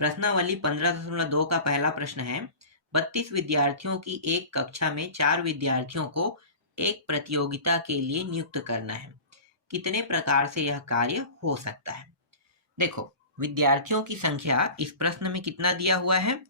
प्रश्नावली 15.2 का पहला प्रश्न है 32 विद्यार्थियों की एक कक्षा में 4 विद्यार्थियों को एक प्रतियोगिता के लिए नियुक्त करना है। कितने प्रकार से यह कार्य हो सकता है? देखो, विद्यार्थियों की संख्या इस प्रश्न में कितना दिया हुआ है?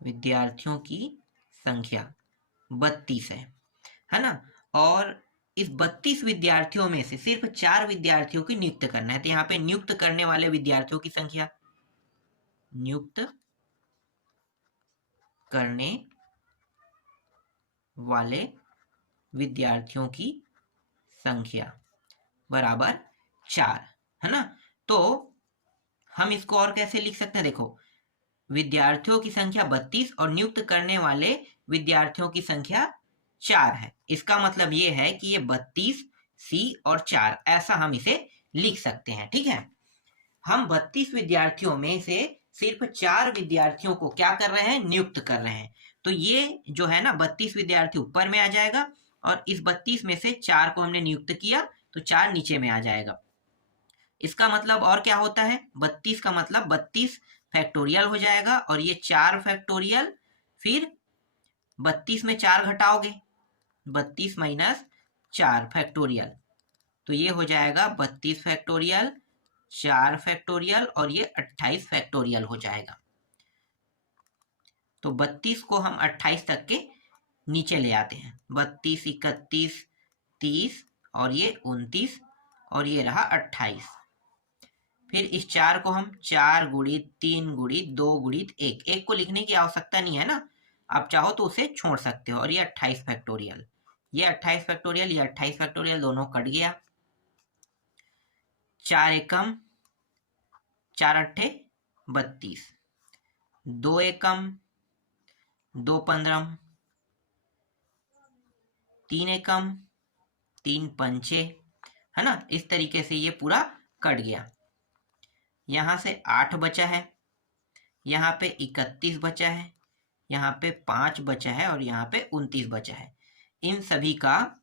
विद्यार्थियों की संख्या 32 है ना। और इस 32 विद्यार्थियों में से सिर्फ 4 विद्यार्थियों की नियुक्त करना है। तो यहाँ पे नियुक्त करने वाले विद्यार्थियों की संख्या, नियुक्त करने वाले विद्यार्थियों की संख्या बराबर 4, है ना। तो हम इसको और कैसे लिख सकते हैं? देखो, विद्यार्थियों की संख्या 32 और नियुक्त करने वाले विद्यार्थियों की संख्या 4 है। इसका मतलब ये है कि ये 32 सी और 4, ऐसा हम इसे लिख सकते हैं। ठीक है, हम 32 विद्यार्थियों में से सिर्फ 4 विद्यार्थियों को क्या कर रहे हैं? नियुक्त कर रहे हैं। तो ये जो है ना 32 विद्यार्थी ऊपर में आ जाएगा और इस 32 में से 4 को हमने नियुक्त किया तो 4 नीचे में आ जाएगा। इसका मतलब और क्या होता है? 32 का मतलब 32 फैक्टोरियल हो जाएगा और ये 4 फैक्टोरियल, फिर 32 में 4 घटाओगे, 32 माइनस 4 फैक्टोरियल, तो ये हो जाएगा 32 फैक्टोरियल, 4 फैक्टोरियल और ये 28 फैक्टोरियल हो जाएगा। तो 32 को हम 28 तक के नीचे ले आते हैं। 32, 31, 30 और ये 29 और ये रहा 28। फिर इस 4 को हम 4 गुणित 3 गुणित 2 गुणित 1, 1 को लिखने की आवश्यकता नहीं है ना, आप चाहो तो उसे छोड़ सकते हो। और ये 28 फैक्टोरियल, ये 28 फैक्टोरियल, ये 28 फैक्टोरियल, दोनों कट गया। 4 एकम 4 अट्ठे 32, 2 एकम 2 पंद्रम, 3 एकम 3 पंचे, है ना। इस तरीके से ये पूरा कट गया। यहाँ से 8 बचा है, यहाँ पे 31 बचा है, यहाँ पे 5 बचा है और यहाँ पे 29 बचा है। इन सभी का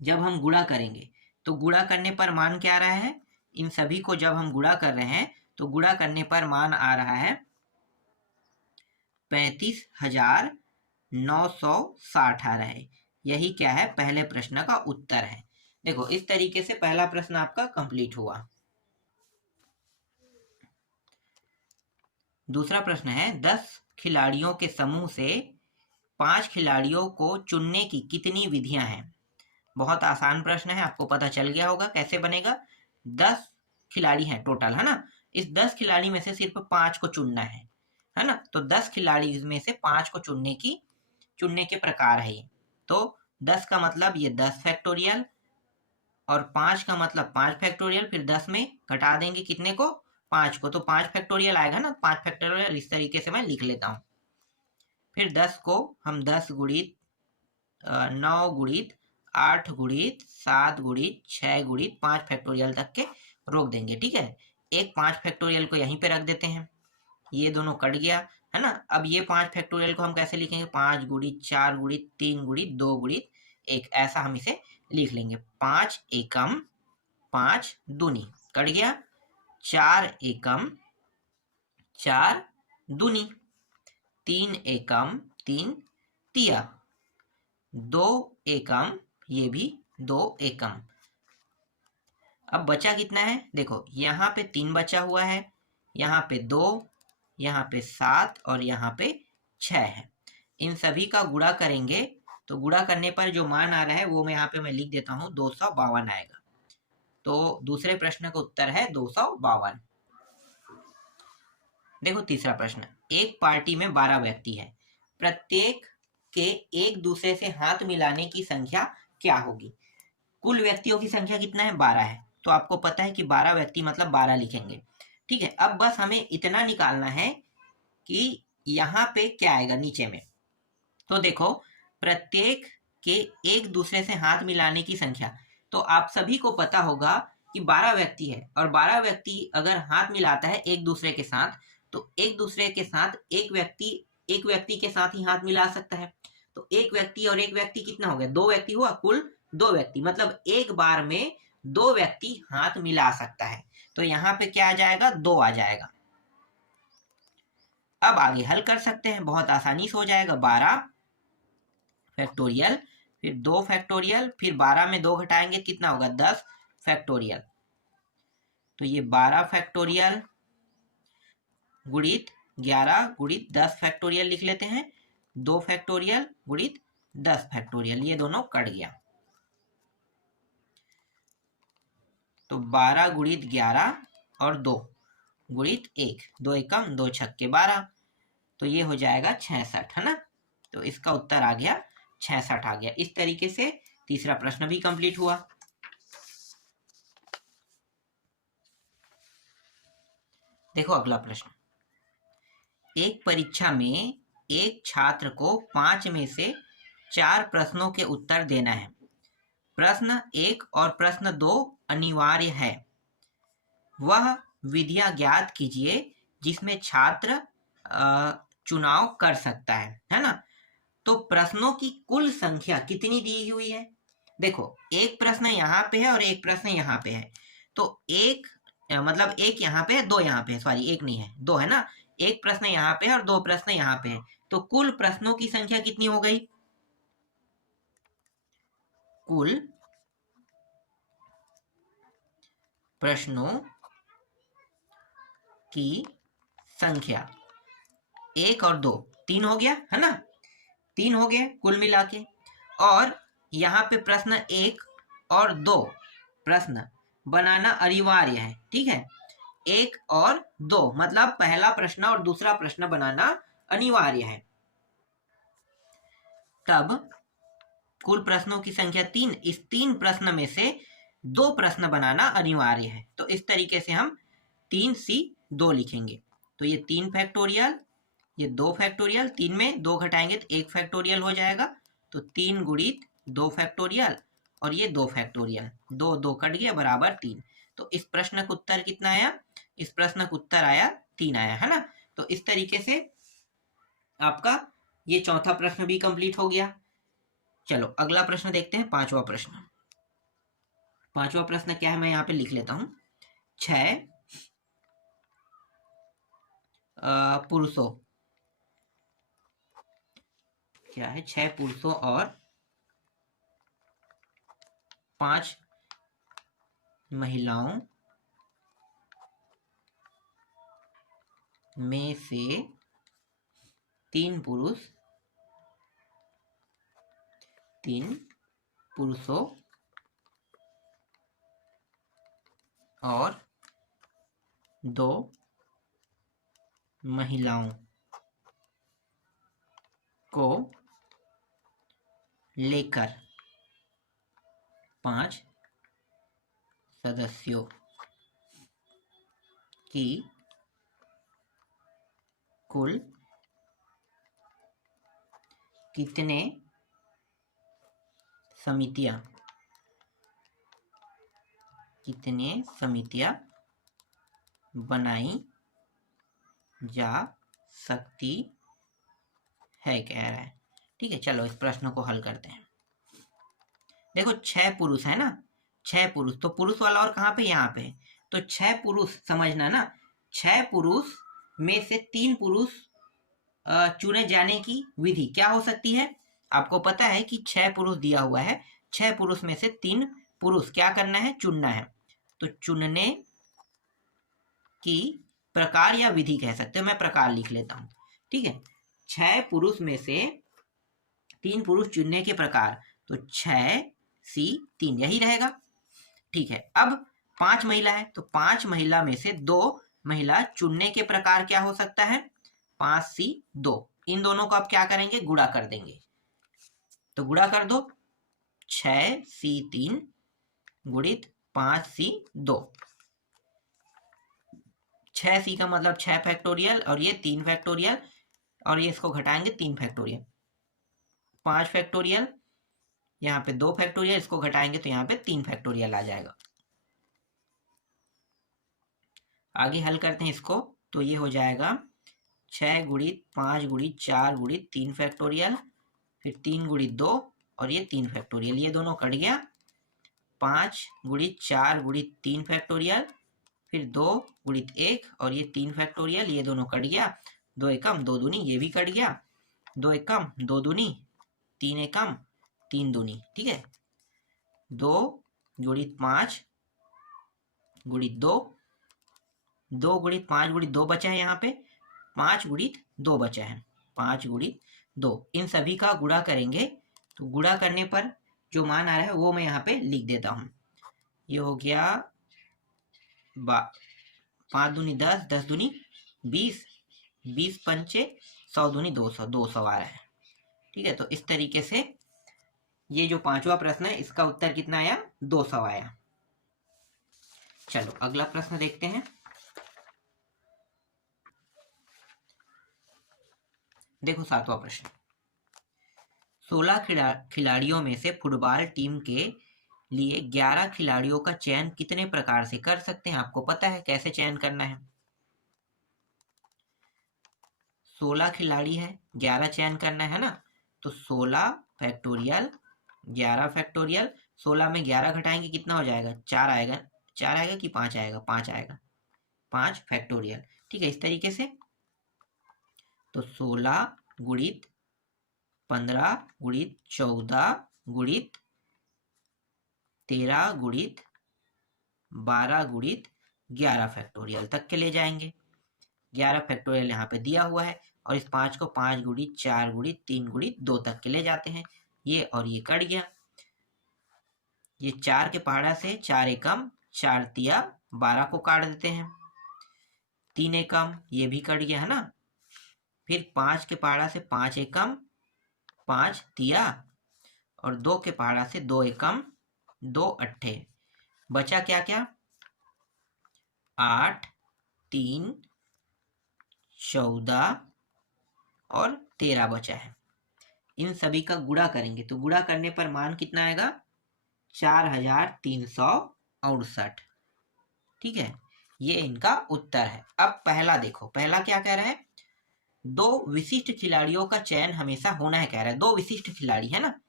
जब हम गुणा करेंगे तो गुणा करने पर मान क्या आ रहा है? इन सभी को जब हम गुणा कर रहे हैं तो गुणा करने पर मान आ रहा है 35,960 आ रहा है। यही क्या है? पहले प्रश्न का उत्तर है। देखो, इस तरीके से पहला प्रश्न आपका कंप्लीट हुआ। दूसरा प्रश्न है 10 खिलाड़ियों के समूह से 5 खिलाड़ियों को चुनने की कितनी विधियां हैं? बहुत आसान प्रश्न है, आपको पता चल गया होगा कैसे बनेगा। 10 खिलाड़ी हैं टोटल, है ना। इस 10 खिलाड़ी में से सिर्फ 5 को चुनना है ना। तो 10 खिलाड़ी में से 5 को चुनने के प्रकार है ये। तो 10 का मतलब ये 10 फैक्टोरियल और 5 का मतलब 5 फैक्टोरियल, फिर 10 में घटा देंगे कितने को? 5 को, तो 5 फैक्टोरियल आएगा ना। 5 फैक्टोरियल इस तरीके से मैं लिख लेता हूँ। फिर 10 को हम 10 गुणित 9 गुणित 8 गुणित 7 गुणित 6 गुणित 5 फैक्टोरियल तक के रोक देंगे। ठीक है, एक 5 फैक्टोरियल को यहीं पे रख देते हैं, ये दोनों कट गया, है ना। अब ये 5 फैक्टोरियल को हम कैसे लिखेंगे? 5 गुणित 4 गुणित 3 गुणित 2 गुणित 1, ऐसा हम इसे लिख लेंगे। 5 एकम 5 दूनी, कट गया। 4 एकम 4 दूनी, 3 एकम 3 तिया, 2 एकम, ये भी 2 एकम। अब बचा कितना है? देखो, यहाँ पे 3 बचा हुआ है, यहाँ पे 2, यहाँ पे 7 और यहाँ पे 6 है। इन सभी का गुणा करेंगे तो गुणा करने पर जो मान आ रहा है वो मैं यहाँ पे लिख देता हूँ, 252 आएगा। तो दूसरे प्रश्न का उत्तर है 252। देखो तीसरा प्रश्न, एक पार्टी में 12 व्यक्ति है, प्रत्येक के एक दूसरे से हाथ मिलाने की संख्या क्या होगी? कुल व्यक्तियों की संख्या कितना है? 12 है। तो आपको पता है कि 12 व्यक्ति मतलब 12 लिखेंगे। ठीक है, अब बस हमें इतना निकालना है कि यहाँ पे क्या आएगा नीचे में। तो देखो, प्रत्येक के एक दूसरे से हाथ मिलाने की संख्या, तो आप सभी को पता होगा कि 12 व्यक्ति है और 12 व्यक्ति अगर हाथ मिलाता है एक दूसरे के साथ तो एक दूसरे के साथ एक व्यक्ति के साथ ही हाथ मिला सकता है। तो एक व्यक्ति और एक व्यक्ति कितना हो गया? 2 व्यक्ति हुआ, कुल दो व्यक्ति, मतलब एक बार में दो व्यक्ति हाथ मिला सकता है। तो यहाँ पे क्या आ जाएगा, 2 आ जाएगा। अब आगे हल कर सकते हैं, बहुत आसानी से हो जाएगा। 12 फैक्टोरियल, फिर 2 फैक्टोरियल, फिर 12 में 2 घटाएंगे कितना होगा, 10 फैक्टोरियल। तो ये 12 फैक्टोरियल गुणित 11 गुणित 10 फैक्टोरियल लिख लेते हैं। 2 फैक्टोरियल गुणित 10 फैक्टोरियल, ये दोनों कट गया। तो 12 गुणित 11 और 2 गुणित 1, 2 एकम 2 छक्के 12, तो ये हो जाएगा 66, है ना। तो इसका उत्तर आ गया 66 आ गया। इस तरीके से तीसरा प्रश्न भी कंप्लीट हुआ। देखो अगला प्रश्न, एक परीक्षा में एक छात्र को 5 में से 4 प्रश्नों के उत्तर देना है। प्रश्न 1 और प्रश्न 2 अनिवार्य है। वह विधियां ज्ञात कीजिए जिसमें छात्र चुनाव कर सकता है ना। तो प्रश्नों की कुल संख्या कितनी दी हुई है, देखो एक प्रश्न यहाँ पे है और एक प्रश्न यहाँ पे है। तो एक मतलब एक यहाँ पे है, 2 यहाँ पे है, सॉरी एक नहीं है, 2 है ना। एक प्रश्न यहाँ पे है और 2 प्रश्न यहाँ पे है। तो कुल प्रश्नों की संख्या कितनी हो गई, कुल प्रश्नों की संख्या 1 और 2, 3 हो गया, है ना। 3 हो गए कुल मिला के। और यहाँ पे प्रश्न 1 और 2 प्रश्न बनाना अनिवार्य है, ठीक है। 1 और 2 मतलब पहला प्रश्न और दूसरा प्रश्न बनाना अनिवार्य है। तब कुल प्रश्नों की संख्या 3, इस 3 प्रश्न में से 2 प्रश्न बनाना अनिवार्य है। तो इस तरीके से हम 3C2 लिखेंगे। तो ये 3 फैक्टोरियल, ये 2 फैक्टोरियल, 3 में 2 घटाएंगे तो 1 फैक्टोरियल हो जाएगा। तो 3 गुणित 2 फैक्टोरियल और ये 2 फैक्टोरियल, 2 2 कट गया बराबर 3। तो इस प्रश्न का उत्तर कितना आया, इस प्रश्न का उत्तर आया 3 आया, है ना। तो इस तरीके से आपका ये चौथा प्रश्न भी कंप्लीट हो गया। चलो अगला प्रश्न देखते हैं, पांचवा प्रश्न। पांचवा प्रश्न क्या है, मैं यहाँ पे लिख लेता हूं। 6 पुरुषों, क्या है, 6 पुरुषों और 5 महिलाओं में से 3 पुरुषों और 2 महिलाओं को लेकर 5 सदस्यों की कुल कितने समितियां बनाई जा सकती है, कह रहा है। ठीक है, चलो इस प्रश्न को हल करते हैं। देखो 6 पुरुष है ना, 6 पुरुष, तो पुरुष वाला और कहाँ पे, यहाँ पे। तो 6 पुरुष समझना ना, 6 पुरुष में से 3 पुरुष चुने जाने की विधि क्या हो सकती है। आपको पता है कि 6 पुरुष दिया हुआ है, 6 पुरुष में से 3 पुरुष क्या करना है, चुनना है। तो चुनने की प्रकार या विधि कह सकते हो, मैं प्रकार लिख लेता हूं, ठीक है। 6 पुरुष में से 3 पुरुष चुनने के प्रकार, तो 6C3 यही रहेगा, ठीक है। अब 5 महिला है, तो 5 महिला में से 2 महिला चुनने के प्रकार क्या हो सकता है, 5C2। इन दोनों को आप क्या करेंगे, गुणा कर देंगे। तो गुणा कर दो, 6C3 गुणित 5C2। 6C का मतलब 6 फैक्टोरियल और ये 3 फैक्टोरियल, और ये इसको घटाएंगे 3 फैक्टोरियल, 5 फैक्टोरियल, यहाँ पे 2 फैक्टोरियल, इसको घटाएंगे तो यहाँ पे 3 फैक्टोरियल आ जाएगा। आगे हल करते हैं इसको, तो ये हो जाएगा 6 गुणित 5 गुणित 4 गुणित 3 फैक्टोरियल, फिर 3 गुणित 2 और ये 3 फैक्टोरियल, ये दोनों कट गया 5 गुणित 4 गुणित 3 फैक्टोरियल, फिर 2 गुणित 1 और ये 3 फैक्टोरियल, ये दोनों कट गया, 2 एकम 2 दूनी, ये भी कट गया, 2 एकम 2 दूनी, 3 एकम 3 दूनी, ठीक है। 2 गुणित 5 गुणित 2, 2 गुणित 5 गुणित 2 बचा है यहाँ पे, 5 गुणित 2 बचा है, 5 गुणित 2, इन सभी का गुणा करेंगे तो गुणा करने पर जो मान आ रहा है वो मैं यहाँ पे लिख देता हूँ। ये हो गया 5 दूनी 10, 10 दूनी 20, 20 पंचे 100 दूनी 200, 200 आ रहा है, ठीक है। तो इस तरीके से ये जो पांचवा प्रश्न है इसका उत्तर कितना आया, 200 आया। चलो अगला प्रश्न देखते हैं। देखो 7वां प्रश्न, 16 खिलाड़ियों में से फुटबॉल टीम के लिए 11 खिलाड़ियों का चयन कितने प्रकार से कर सकते हैं? आपको पता है कैसे चयन करना है। 16 खिलाड़ी है, 11 चयन करना है ना, तो 16 फैक्टोरियल 11 फैक्टोरियल, 16 में 11 घटाएंगे कितना हो जाएगा, 4 आएगा, 4 आएगा कि 5 आएगा, 5 आएगा, 5 फैक्टोरियल, ठीक है। इस तरीके से तो 16 गुणित 15 गुणित 14 गुणित 13 गुणित 12 गुणित 11 फैक्टोरियल तक के ले जाएंगे। 11 फैक्टोरियल यहाँ पे दिया हुआ है और इस 5 को 5 गुणित 4 गुणित 3 गुणित 2 तक के ले जाते हैं। ये और ये कट गया, ये 4 के पहाड़ा से 4 एकम 4 तिया 12 को काट देते हैं, 3 एकम ये भी कट गया है ना, फिर 5 के पहाड़ा से 5 एकम 5 तिया और 2 के पहाड़ा से 2 एकम 2 अट्ठे, बचा क्या क्या, 8 3 14 और 13 बचा है। इन सभी का गुणा करेंगे तो गुणा करने पर मान कितना आएगा, 4368, ठीक है। ये इनका उत्तर है। अब पहला देखो, पहला क्या कह रहा है, 2 विशिष्ट खिलाड़ियों का चयन हमेशा होना है कह रहा है। 2 विशिष्ट खिलाड़ी है ना,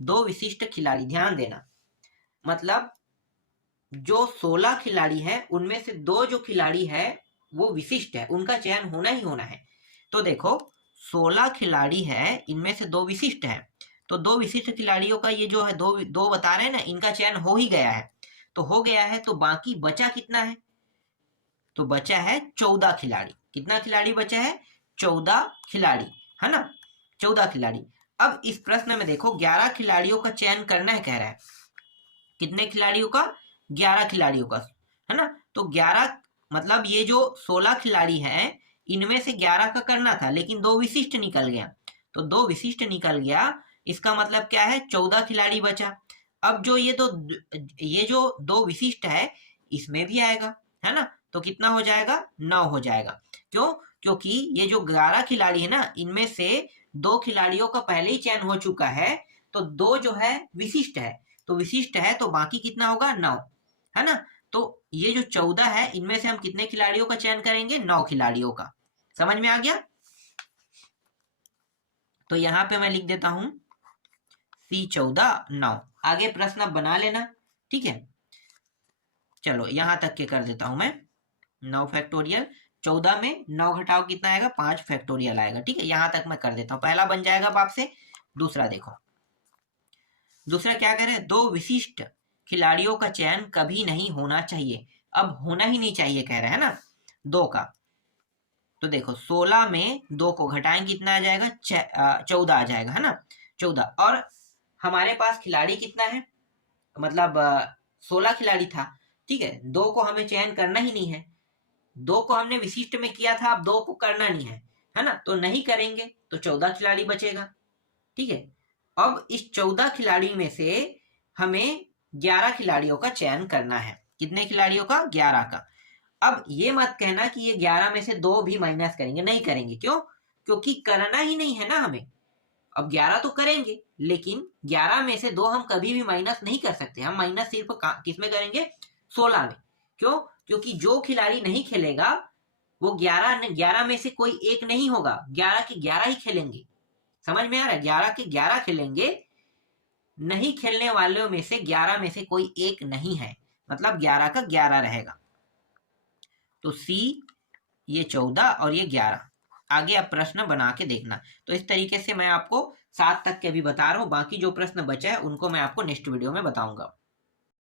2 विशिष्ट खिलाड़ी, ध्यान देना, मतलब जो 16 खिलाड़ी है उनमें से 2 जो खिलाड़ी है वो विशिष्ट है, उनका चयन होना ही होना है। तो देखो 16 खिलाड़ी है, इनमें से 2 विशिष्ट है, तो 2 विशिष्ट खिलाड़ियों का ये जो है 2 बता रहे हैं ना, इनका चयन हो ही गया है, तो हो गया है, तो बाकी बचा कितना है, तो बचा है 14 खिलाड़ी। कितना खिलाड़ी बचा है, 14 खिलाड़ी, है ना, 14 खिलाड़ी। अब इस प्रश्न में देखो 11 खिलाड़ियों का चयन करना है कह रहा है, कितने खिलाड़ियों का, 11 खिलाड़ियों का, है ना। तो 11 मतलब ये जो 16 खिलाड़ी हैं इनमें से 11 का करना था, लेकिन 2 विशिष्ट निकल गया, तो 2 विशिष्ट निकल गया, इसका मतलब क्या है, 14 खिलाड़ी बचा। अब जो ये जो 2 विशिष्ट है इसमें भी आएगा, है ना, तो कितना हो जाएगा, 9 हो जाएगा। क्यों, क्योंकि ये जो 11 खिलाड़ी है ना, इनमें से 2 खिलाड़ियों का पहले ही चयन हो चुका है, तो 2 जो है विशिष्ट है, तो विशिष्ट है तो बाकी कितना होगा, 9, है ना। तो ये जो 14 है इनमें से हम कितने खिलाड़ियों का चयन करेंगे, 9 खिलाड़ियों का। समझ में आ गया। तो यहाँ पे मैं लिख देता हूं C14 9। आगे प्रश्न अब बना लेना, ठीक है। चलो यहां तक के कर देता हूं मैं, 9 फैक्टोरियल, 14 में 9 घटाओ कितना आएगा, 5 फैक्टोरियल आएगा, ठीक है। यहां तक मैं कर देता हूं, पहला बन जाएगा बाप से। दूसरा देखो, दूसरा क्या कह रहे हैं, 2 विशिष्ट खिलाड़ियों का चयन कभी नहीं होना चाहिए। अब होना ही नहीं चाहिए कह रहे हैं ना, 2 का, तो देखो 16 में 2 को घटाएंगे कितना आ जाएगा, 14 आ जाएगा, है ना, 14। और हमारे पास खिलाड़ी कितना है, मतलब 16 खिलाड़ी था, ठीक है। 2 को हमें चयन करना ही नहीं है, 2 को हमने विशिष्ट में किया था, अब 2 को करना नहीं है ना, तो नहीं करेंगे, तो 14 खिलाड़ी बचेगा, ठीक है। अब इस 14 खिलाड़ी में से हमें 11 खिलाड़ियों का चयन करना है। कितने खिलाड़ियों का, 11 का। अब ये मत कहना कि ये 11 में से 2 भी माइनस करेंगे, नहीं करेंगे। क्यों, क्योंकि करना ही नहीं है ना हमें। अब 11 तो करेंगे, लेकिन 11 में से 2 हम कभी भी माइनस नहीं कर सकते। हम माइनस सिर्फ किसमें करेंगे, 16 में। क्यों, क्योंकि जो खिलाड़ी नहीं खेलेगा वो 11 में से कोई एक नहीं होगा, 11 के 11 ही खेलेंगे। समझ में आ रहा है, 11 के 11 खेलेंगे, नहीं खेलने वालों में से 11 में से कोई एक नहीं है, मतलब 11 का 11 रहेगा। तो सी, ये 14 और ये 11। आगे आप प्रश्न बना के देखना। तो इस तरीके से मैं आपको 7 तक के भी बता रहा हूँ, बाकी जो प्रश्न बचा है उनको मैं आपको नेक्स्ट वीडियो में बताऊंगा।